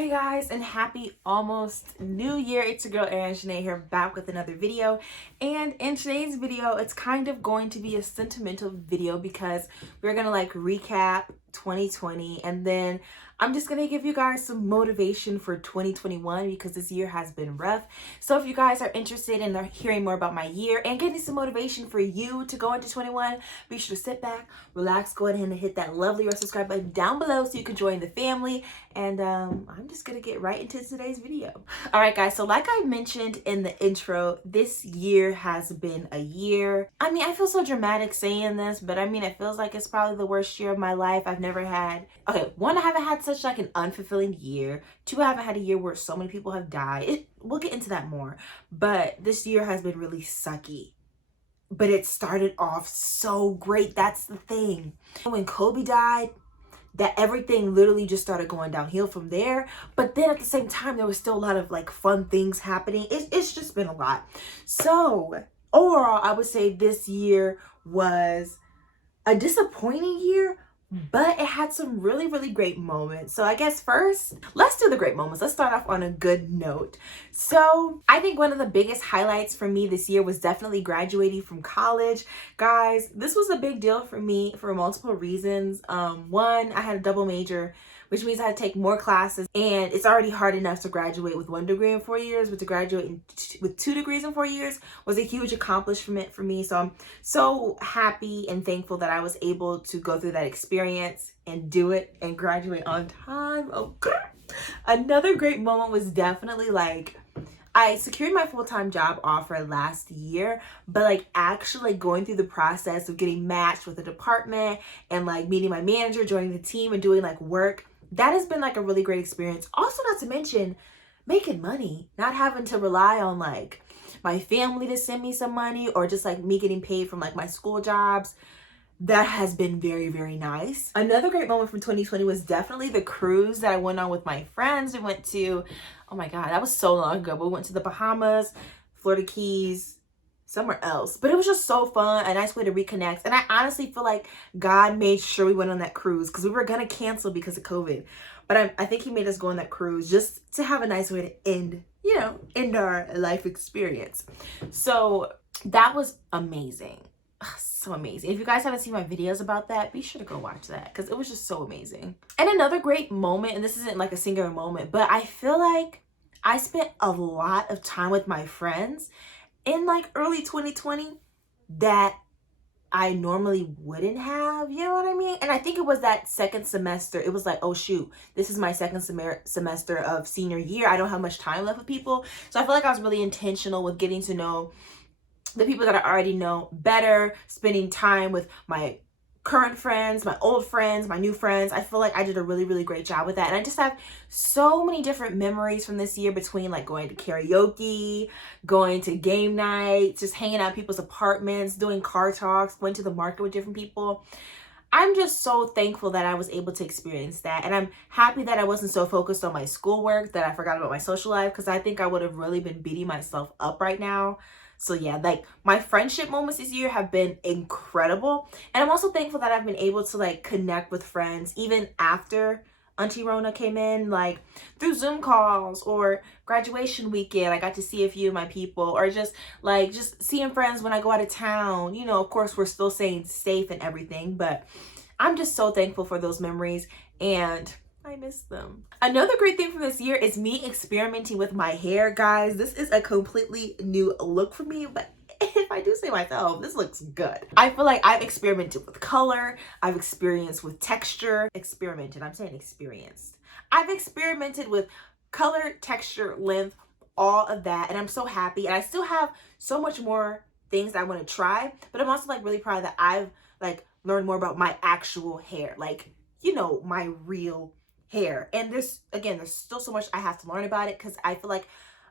Hey guys, and happy almost new year. It's your girl Erin Shanae here, back with another video. And in today's video, it's kind of going to be a sentimental video because we're gonna recap 2020, and then I'm just gonna give you guys some motivation for 2021 because this year has been rough. So if you guys are interested in hearing more about my year and getting some motivation for you to go into 21, be sure to sit back, relax, go ahead and hit that lovely red subscribe button down below so you can join the family. And I'm just gonna get right into today's video. All right, guys, so like I mentioned in the intro, this year has been a year. I mean, I feel so dramatic saying this, but I mean, it feels like it's probably the worst year of my life. I've never had, okay, one, I haven't had such an unfulfilling year. Two, I haven't had a year where so many people have died. We'll get into that more, but this year has been really sucky. But it started off so great. That's the thing. When Kobe died, that everything literally just started going downhill from there. But then at the same time, there was still a lot of fun things happening. It's just been a lot. So overall, I would say this year was a disappointing year, but it had some really, really great moments. So I guess first, let's do the great moments. Let's start off on a good note. So I think one of the biggest highlights for me this year was definitely graduating from college. Guys, this was a big deal for me for multiple reasons. One, I had a double major, which means I had to take more classes, and it's already hard enough to graduate with 1 degree in 4 years, but to graduate with 2 degrees in 4 years was a huge accomplishment for me. So I'm so happy and thankful that I was able to go through that experience and do it and graduate on time. Oh, God. Another great moment was definitely I secured my full-time job offer last year, but actually going through the process of getting matched with a department and meeting my manager, joining the team, and doing work, that has been a really great experience. Also, not to mention making money, not having to rely on my family to send me some money, or just me getting paid from my school jobs. That has been very, very nice. Another great moment from 2020 was definitely the cruise that I went on with my friends. We went to, oh my God, that was so long ago, but we went to the Bahamas, Florida Keys, somewhere else. But it was just so fun, a nice way to reconnect. And I honestly feel like God made sure we went on that cruise because we were gonna cancel because of COVID. But I think he made us go on that cruise just to have a nice way to end our life experience. So that was amazing. So amazing. If you guys haven't seen my videos about that, be sure to go watch that because it was just so amazing. And another great moment, and this isn't a singular moment, but I feel like I spent a lot of time with my friends in early 2020 that I normally wouldn't have, you know what I mean? And I think it was that second semester. It was oh shoot, this is my second semester of senior year. I don't have much time left with people. So I feel like I was really intentional with getting to know the people that I already know better, spending time with my current friends, my old friends, my new friends. I feel like I did a really, really great job with that. And I just have so many different memories from this year between going to karaoke, going to game nights, just hanging out at people's apartments, doing car talks, going to the market with different people. I'm just so thankful that I was able to experience that. And I'm happy that I wasn't so focused on my schoolwork that I forgot about my social life, because I think I would have really been beating myself up right now. So yeah, my friendship moments this year have been incredible. And I'm also thankful that I've been able to connect with friends even after Auntie Rona came in, through Zoom calls or graduation weekend. I got to see a few of my people, or just seeing friends when I go out of town. Of course, we're still staying safe and everything, but I'm just so thankful for those memories, and I miss them. Another great thing from this year is me experimenting with my hair. Guys, this is a completely new look for me, but if I do say myself, this looks good. I feel like I've experimented with color. I've experienced with texture. I'm saying experienced. I've experimented with color, texture, length, all of that. And I'm so happy. And I still have so much more things that I want to try. But I'm also really proud that I've learned more about my actual hair. My real hair. And there's still so much I have to learn about it, because I feel like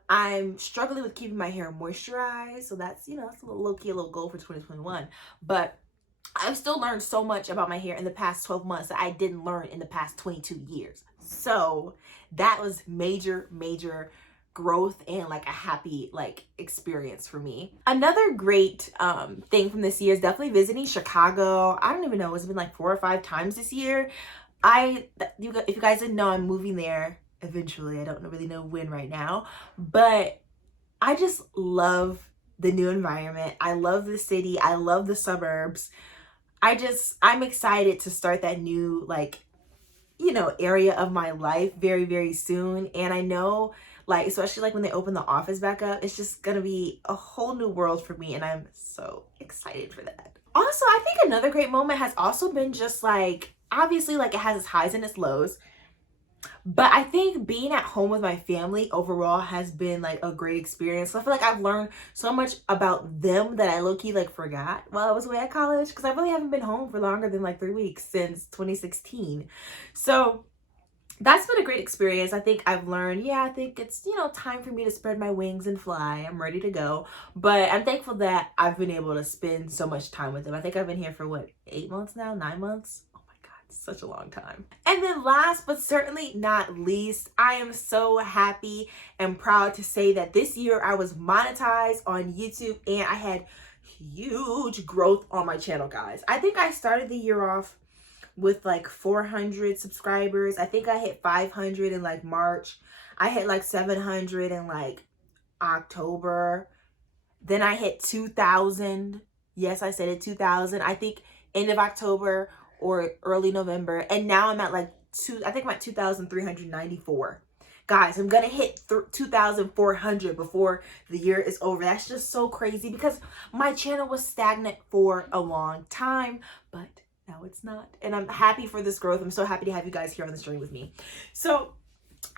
I'm struggling with keeping my hair moisturized. So that's, that's a little low-key, a little goal for 2021. But I've still learned so much about my hair in the past 12 months that I didn't learn in the past 22 years. So that was major, major growth and a happy experience for me. Another great thing from this year is definitely visiting Chicago. I don't even know, it's been 4 or 5 times this year. If you guys didn't know, I'm moving there eventually. I don't really know when right now, but I just love the new environment. I love the city. I love the suburbs. I'm excited to start that new, like, area of my life very, very soon. And I know, like, especially like when they open the office back up, it's just gonna be a whole new world for me. And I'm so excited for that. Also, I think another great moment has also been just like, obviously, like it has its highs and its lows. But I think being at home with my family overall has been like a great experience. So I feel like I've learned so much about them that I low-key like forgot while I was away at college, because I really haven't been home for longer than like 3 weeks since 2016. So that's been a great experience. I think I've learned, yeah, I think it's, time for me to spread my wings and fly. I'm ready to go. But I'm thankful that I've been able to spend so much time with them. I think I've been here for what, 8 months now, 9 months? Such a long time. And then last but certainly not least, I am so happy and proud to say that this year I was monetized on YouTube and I had huge growth on my channel, guys. I think I started the year off with like 400 subscribers. I think I hit 500 in like March. I hit like 700 in like October. Then I hit 2,000. Yes, I said it, 2,000. I think end of October or early November. And now I'm at like I think I'm at 2,394. Guys, I'm gonna hit 2,400 before the year is over. That's just so crazy because my channel was stagnant for a long time, but now it's not. And I'm happy for this growth. I'm so happy to have you guys here on this journey with me. So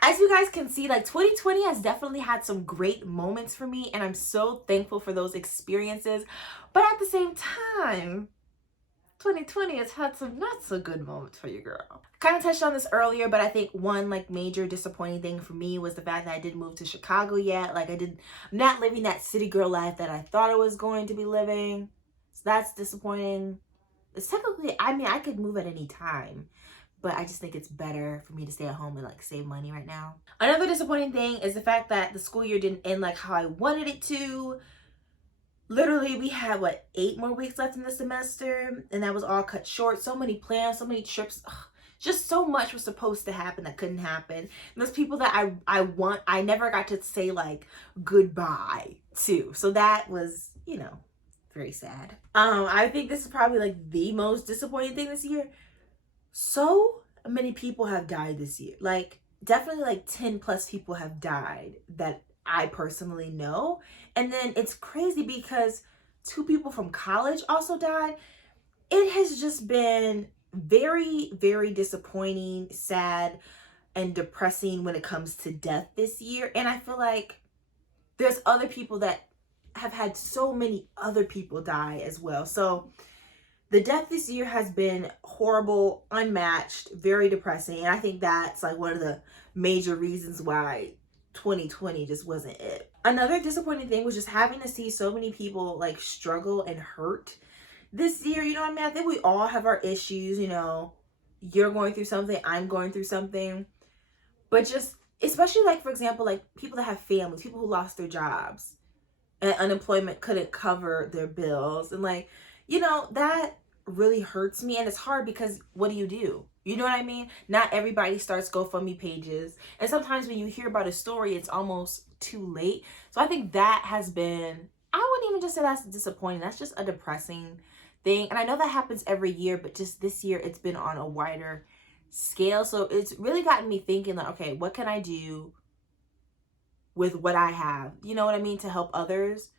as you guys can see, like 2020 has definitely had some great moments for me, and I'm so thankful for those experiences. But at the same time, 2020 has had some not so good moments for you, girl. Kind of touched on this earlier, but I think one like major disappointing thing for me was the fact that I didn't move to Chicago yet. Like I'm not living that city girl life that I thought I was going to be living. So that's disappointing. It's technically, I mean, I could move at any time, but I just think it's better for me to stay at home and like save money right now. Another disappointing thing is the fact that the school year didn't end like how I wanted it to. Literally, we had, what, 8 more weeks left in the semester, and that was all cut short. So many plans, so many trips. Ugh, just so much was supposed to happen that couldn't happen. And those people that I never got to say, like, goodbye to. So that was, very sad. I think this is probably, like, the most disappointing thing this year. So many people have died this year. Like, definitely, like, 10 plus people have died that I personally know. And then it's crazy because 2 people from college also died. It has just been very, very disappointing, sad, and depressing when it comes to death this year. And I feel like there's other people that have had so many other people die as well. So the death this year has been horrible, unmatched, very depressing. And I think that's like one of the major reasons why 2020 just wasn't it. Another disappointing thing was just having to see so many people like struggle and hurt this year. You know what I mean? I think we all have our issues, you're going through something, I'm going through something, but just especially like, for example, like people that have families, people who lost their jobs and unemployment couldn't cover their bills, and like, that really hurts me. And it's hard because what do? You know what I mean? Not everybody starts GoFundMe pages. And sometimes when you hear about a story, it's almost too late. So I think that has been, I wouldn't even just say that's disappointing. That's just a depressing thing. And I know that happens every year, but just this year it's been on a wider scale. So it's really gotten me thinking like, okay, what can I do with what I have? You know what I mean? To help others.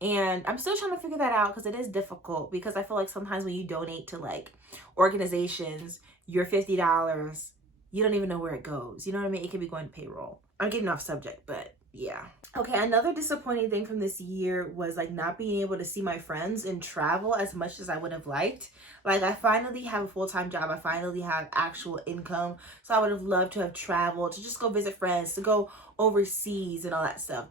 And I'm still trying to figure that out because it is difficult, because I feel like sometimes when you donate to like organizations, your $50, you don't even know where it goes. You know what I mean? It could be going to payroll. I'm getting off subject, but yeah. Okay, another disappointing thing from this year was like not being able to see my friends and travel as much as I would have liked. Like I finally have a full-time job. I finally have actual income. So I would have loved to have traveled, to just go visit friends, to go overseas and all that stuff.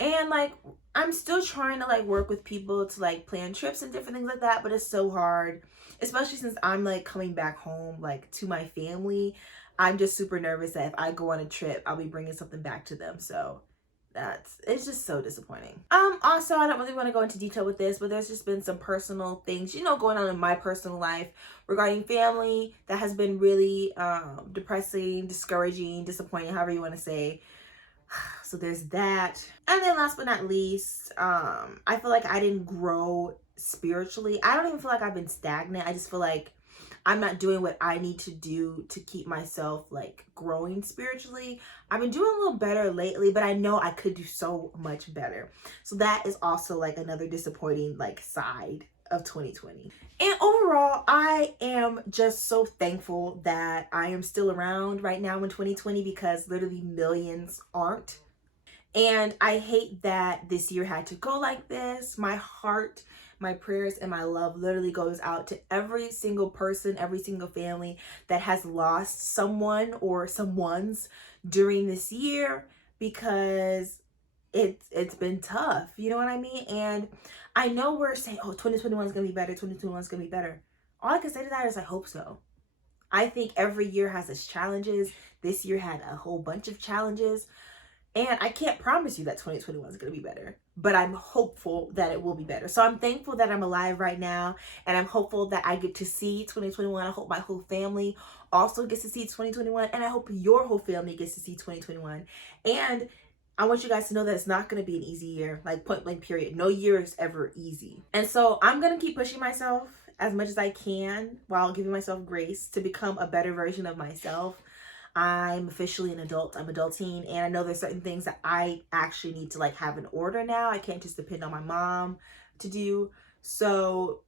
And like, I'm still trying to like work with people to like plan trips and different things like that, but it's so hard, especially since I'm like coming back home like to my family. I'm just super nervous that if I go on a trip, I'll be bringing something back to them. So It's just so disappointing. Also, I don't really want to go into detail with this, but there's just been some personal things, going on in my personal life regarding family that has been really depressing, discouraging, disappointing, however you want to say. So there's that. And then last but not least, I feel like I didn't grow spiritually. I don't even feel like I've been stagnant. I just feel like I'm not doing what I need to do to keep myself like growing spiritually. I've been doing a little better lately, but I know I could do so much better. So that is also like another disappointing like side of 2020. And overall, I am just so thankful that I am still around right now in 2020 because literally millions aren't. And I hate that this year had to go like this. My heart, my prayers, and my love literally goes out to every single person, every single family that has lost someone or someone's during this year, because it's been tough. You know what I mean? And I know we're saying, oh, 2021 is going to be better. 2021 is going to be better. All I can say to that is I hope so. I think every year has its challenges. This year had a whole bunch of challenges. And I can't promise you that 2021 is going to be better, but I'm hopeful that it will be better. So I'm thankful that I'm alive right now, and I'm hopeful that I get to see 2021. I hope my whole family also gets to see 2021, and I hope your whole family gets to see 2021. And I want you guys to know that it's not going to be an easy year, like point blank period. No year is ever easy. And so I'm going to keep pushing myself as much as I can while giving myself grace to become a better version of myself. I'm officially an adult. I'm adulting, and I know there's certain things that I actually need to like have in order now. I can't just depend on my mom to do. So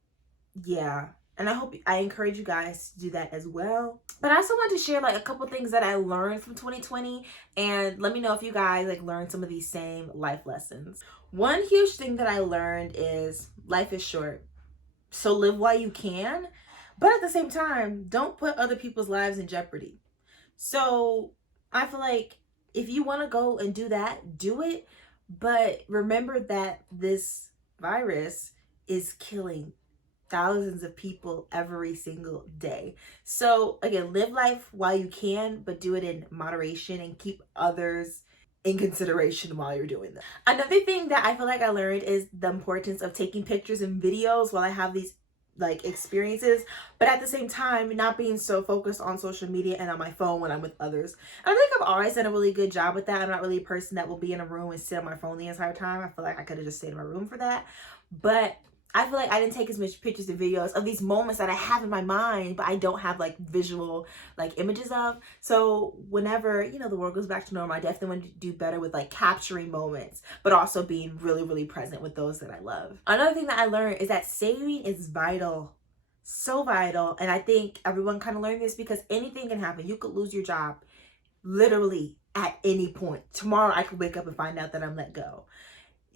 yeah. And I encourage you guys to do that as well. But I also want to share like a couple things that I learned from 2020, and let me know if you guys like learned some of these same life lessons. One huge thing that I learned is life is short. So live while you can, but at the same time, don't put other people's lives in jeopardy. So I feel like if you want to go and do that, do it. But remember that this virus is killing thousands of people every single day. So again, live life while you can, but do it in moderation and keep others in consideration while you're doing that. Another thing that I feel like I learned is the importance of taking pictures and videos while I have these like experiences, but at the same time not being so focused on social media and on my phone when I'm with others. And I think I've always done a really good job with that. I'm not really a person that will be in a room and sit on my phone the entire time. I feel like I could have just stayed in my room for that, but I feel like I didn't take as much pictures and videos of these moments that I have in my mind, but I don't have like visual like images of. So whenever, the world goes back to normal, I definitely want to do better with like capturing moments, but also being really, really present with those that I love. Another thing that I learned is that saving is vital. So vital. And I think everyone kind of learned this because anything can happen. You could lose your job literally at any point. Tomorrow I could wake up and find out that I'm let go.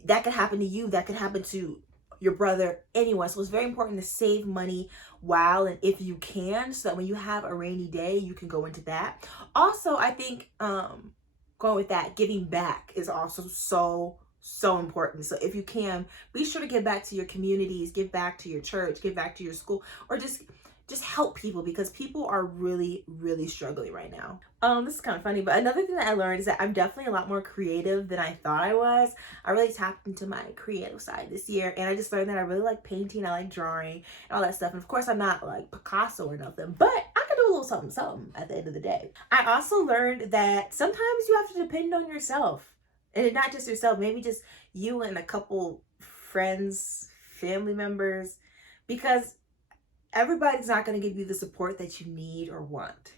That could happen to you. That could happen to your brother, anyone. So it's very important to save money while and if you can, so that when you have a rainy day, you can go into that. Also, I think going with that, giving back is also so important. So if you can, be sure to give back to your communities, give back to your church, give back to your school, or just help people, because people are really, really struggling right now. This is kind of funny, but another thing that I learned is that I'm definitely a lot more creative than I thought I was. I really tapped into my creative side this year, and I just learned that I really like painting, I like drawing, and all that stuff. And of course, I'm not like Picasso or nothing, but I can do a little something at the end of the day. I also learned that sometimes you have to depend on yourself, and not just yourself, maybe just you and a couple friends, family members, because everybody's not going to give you the support that you need or want.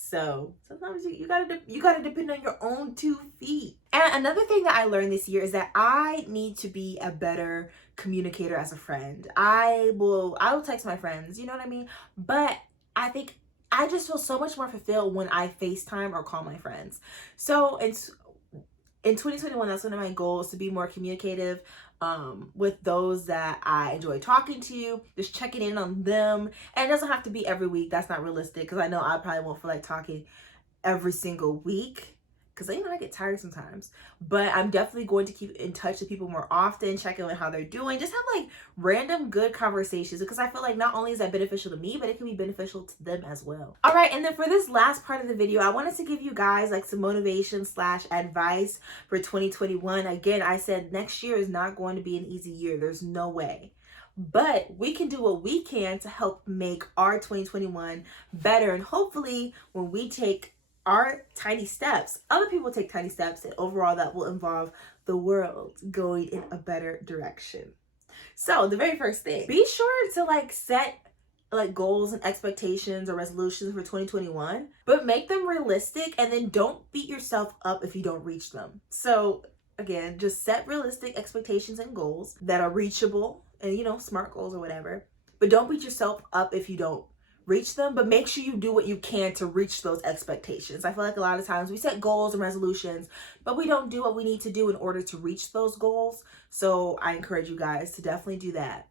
So sometimes you gotta depend on your own 2 feet. And another thing that I learned this year is that I need to be a better communicator as a friend. I will text my friends, you know what I mean? But I think I just feel so much more fulfilled when I FaceTime or call my friends. So it's in 2021, that's one of my goals, to be more communicative with those that I enjoy talking to, just checking in on them. And it doesn't have to be every week. That's not realistic, because I know I probably won't feel like talking every single week, because I get tired sometimes. But I'm definitely going to keep in touch with people more often, check in on how they're doing, just have like random good conversations, because I feel like not only is that beneficial to me, but it can be beneficial to them as well. All right, and then for this last part of the video, I wanted to give you guys like some motivation / advice for 2021. Again, I said next year is not going to be an easy year. There's no way. But we can do what we can to help make our 2021 better. And hopefully when we take our tiny steps, other people take tiny steps, and overall that will involve the world going in a better direction. So the very first thing, be sure to like set like goals and expectations or resolutions for 2021, but make them realistic, and then don't beat yourself up if you don't reach them. So again, just set realistic expectations and goals that are reachable, and SMART goals or whatever, but don't beat yourself up if you don't reach them, but make sure you do what you can to reach those expectations. I feel like a lot of times we set goals and resolutions, but we don't do what we need to do in order to reach those goals. So I encourage you guys to definitely do that.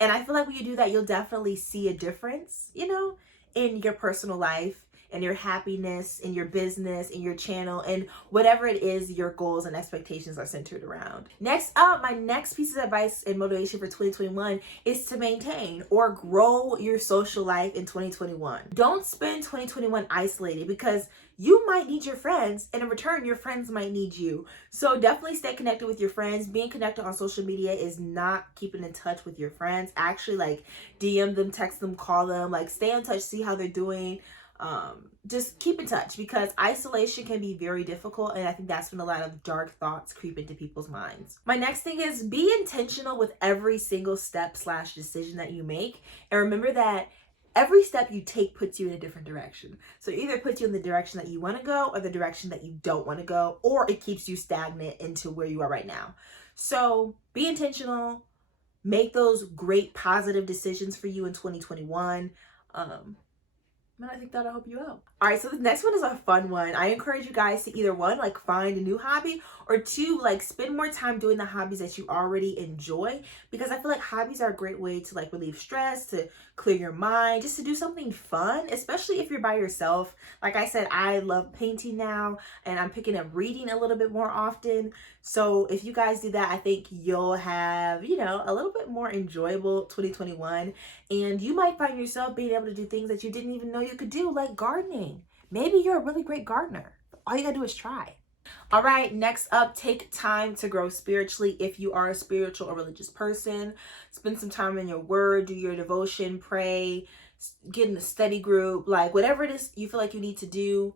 And I feel like when you do that, you'll definitely see a difference, in your personal life, and your happiness, in your business, in your channel, and whatever it is your goals and expectations are centered around. Next up, my next piece of advice and motivation for 2021 is to maintain or grow your social life in 2021. Don't spend 2021 isolated, because you might need your friends, and in return, your friends might need you. So definitely stay connected with your friends. Being connected on social media is not keeping in touch with your friends. Actually, like DM them, text them, call them, like stay in touch, see how they're doing. Just keep in touch, because isolation can be very difficult, and I think that's when a lot of dark thoughts creep into people's minds. My next thing is be intentional with every single step / decision that you make, and remember that every step you take puts you in a different direction. So it either puts you in the direction that you want to go, or the direction that you don't want to go, or it keeps you stagnant into where you are right now. So be intentional, make those great positive decisions for you in 2021. And I think that'll help you out. All right, so the next one is a fun one. I encourage you guys to either one, like find a new hobby, or two, like spend more time doing the hobbies that you already enjoy, because I feel like hobbies are a great way to like relieve stress, to clear your mind, just to do something fun, especially if you're by yourself. Like I said, I love painting now, and I'm picking up reading a little bit more often. So if you guys do that, I think you'll have, a little bit more enjoyable 2021, and you might find yourself being able to do things that you didn't even know you could do, like gardening. Maybe you're a really great gardener. All you gotta do is try. All right, next up, take time to grow spiritually. If you are a spiritual or religious person, spend some time in your word, do your devotion, pray, get in a study group, like whatever it is you feel like you need to do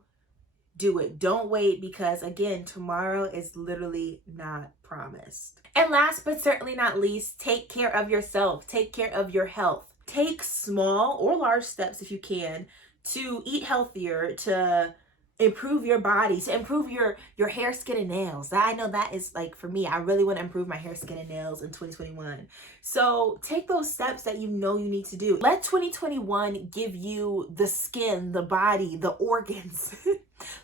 it. Don't wait, because again, tomorrow is literally not promised. And last but certainly not least, take care of yourself. Take care of your health. Take small or large steps if you can to eat healthier, to improve your body, to improve your hair, skin, and nails. I know that is like, for me, I really want to improve my hair, skin, and nails in 2021. So take those steps that you know you need to do. Let 2021 give you the skin, the body, the organs,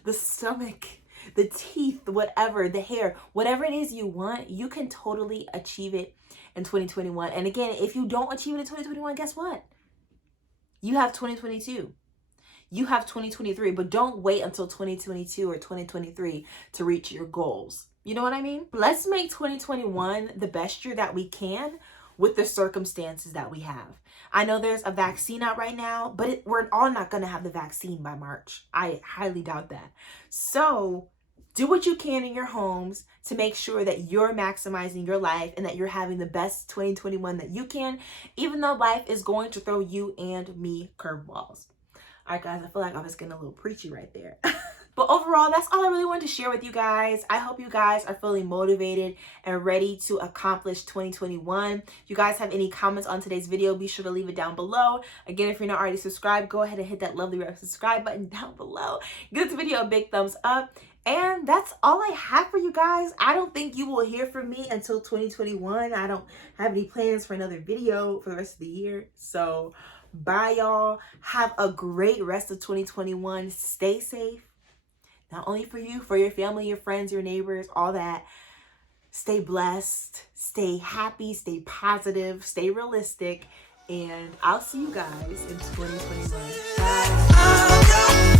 the stomach, the teeth, whatever, the hair, whatever it is you want, you can totally achieve it in 2021. And again, if you don't achieve it in 2021, guess what? You have 2022. You have 2023, but don't wait until 2022 or 2023 to reach your goals. You know what I mean? Let's make 2021 the best year that we can with the circumstances that we have. I know there's a vaccine out right now, but we're all not going to have the vaccine by March. I highly doubt that. So do what you can in your homes to make sure that you're maximizing your life and that you're having the best 2021 that you can, even though life is going to throw you and me curveballs. All right, guys, I feel like I was getting a little preachy right there. But overall, that's all I really wanted to share with you guys. I hope you guys are feeling motivated and ready to accomplish 2021. If you guys have any comments on today's video, be sure to leave it down below. Again, if you're not already subscribed, go ahead and hit that lovely red subscribe button down below. Give this video a big thumbs up. And that's all I have for you guys. I don't think you will hear from me until 2021. I don't have any plans for another video for the rest of the year. So bye, y'all. Have a great rest of 2021. Stay safe. Not only for you, for your family, your friends, your neighbors, all that. Stay blessed. Stay happy. Stay positive. Stay realistic. And I'll see you guys in 2021. Bye.